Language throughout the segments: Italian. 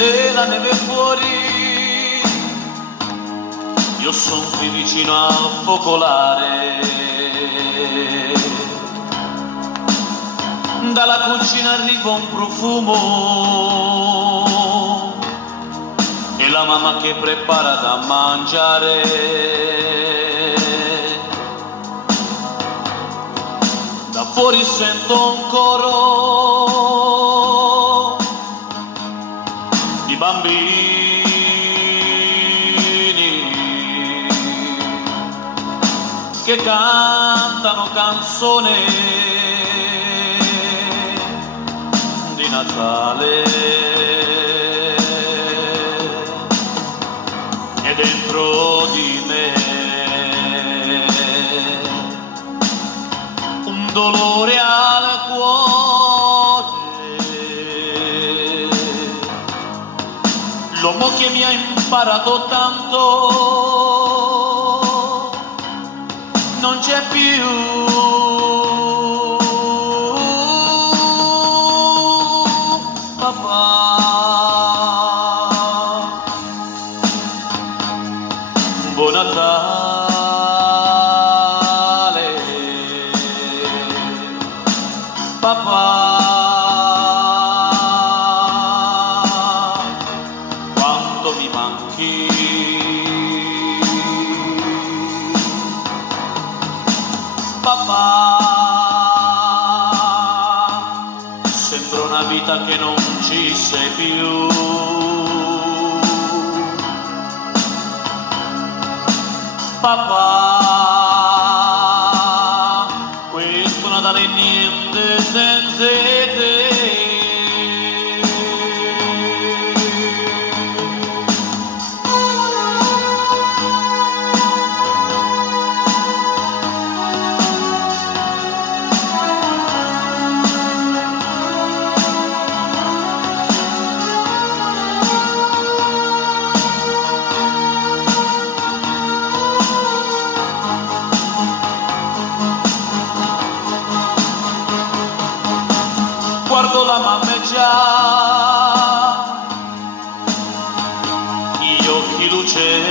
della neve fuori, io son qui vicino al focolare. Dalla cucina arriva un profumo e la mamma che prepara da mangiare. Da fuori sento un coro di bambini che cantano canzoni di Natale, e dentro di me un dolore al cuore, l'uomo che mi ha imparato tanto non c'è più. Buon Natale, papà, quanto mi manchi. Papà, sembra una vita che non ci sei più. Papà, questo Natale niente senza te. Guardo la mammeggia, gli occhi lucenti,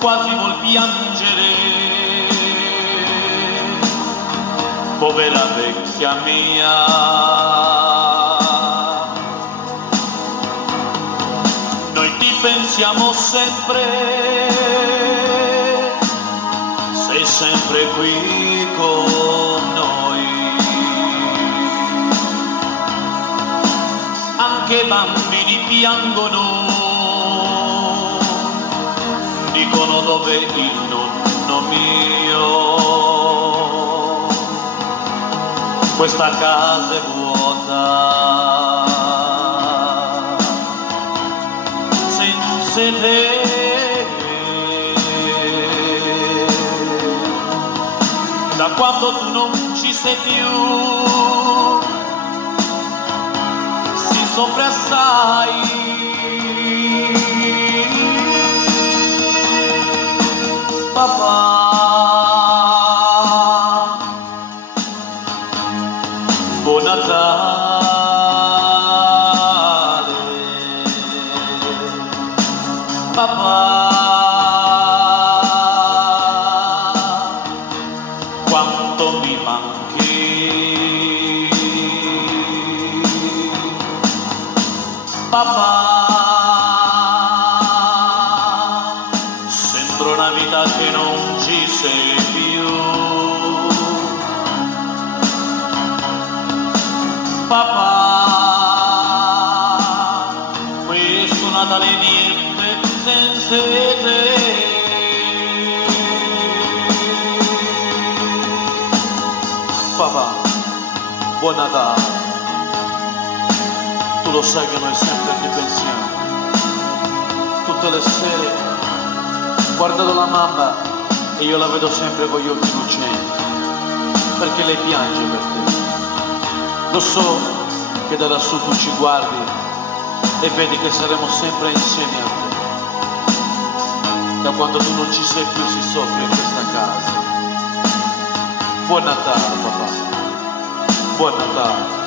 quasi vuol piangere, povera vecchia mia. Noi ti pensiamo sempre, sei sempre qui con noi. Anche i bambini piangono, dicono dov'è il nonno mio. Questa casa è vuota senza te. Da quando tu non ci sei più si soffre assai. Papà, buon Natale, papà. Quanto mi manchi, papà, sembra una vita che non ci sei più. Papà, questo Natale niente senza te. Papà, buon Natale, tu lo sai che noi sempre ti pensiamo. Tutte le sere guardo la mamma e io la vedo sempre con gli occhi lucenti, perché lei piange per te. Lo so che da lassù tu ci guardi e vedi che saremo sempre insieme a te. Da quando tu non ci sei più si soffre in questa casa. Buon Natale, papà. Buon Natale.